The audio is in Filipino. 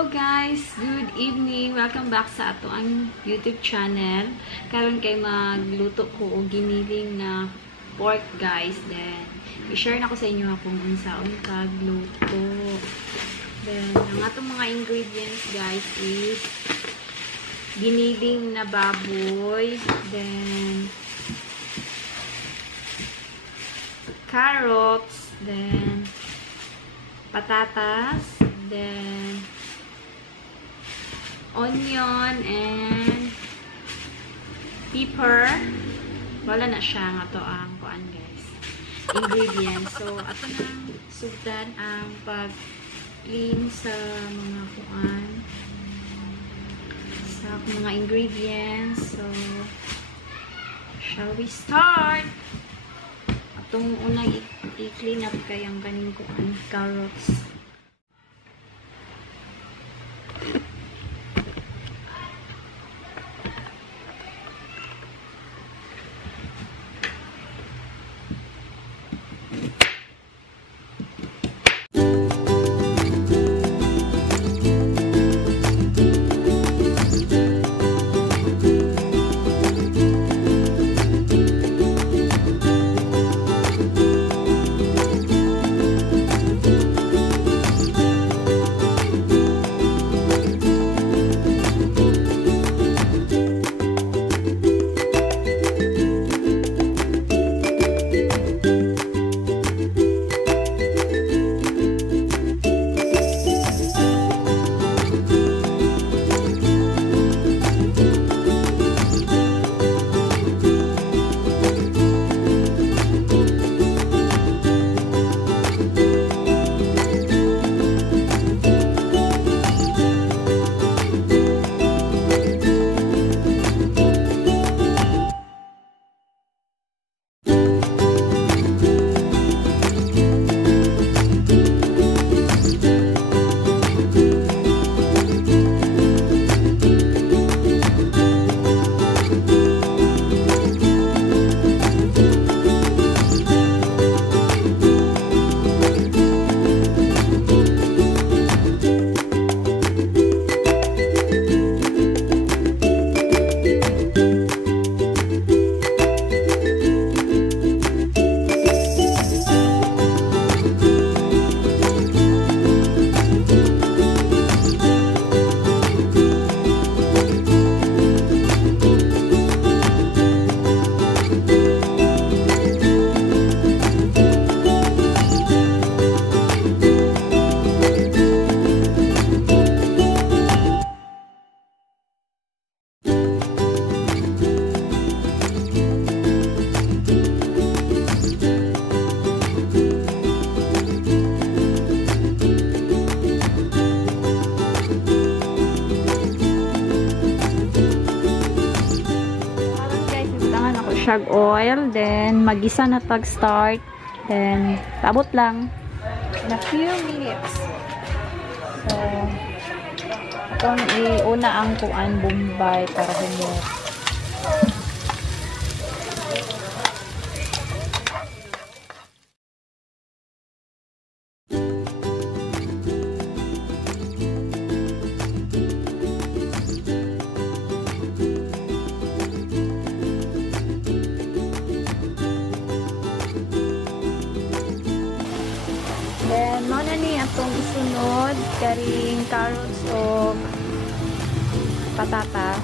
Hello guys! Good evening! Welcome back sa ato ang YouTube channel. Karon kay magluto ko og giniling na pork guys. Then, i-share na ko sa inyo kung unsaon kagluto. Then, ang atong mga ingredients guys is giniling na baboy. Then, carrots. Then, patatas. Then, onion and pepper. Wala na siya nga to ang kuan guys. Ingredients. So, ato na sugdan ang pag-clean sa mga kuan. Sa mga ingredients. So, shall we start? Atong unang i-clean up kayang kaning kuan, carrots. Siag oil, then magisa na tag-start, then tabot lang in a few minutes. So, itong iuna ang kuan bombay para humot. Then, mauna ni atong isunod karing carrots o patatas.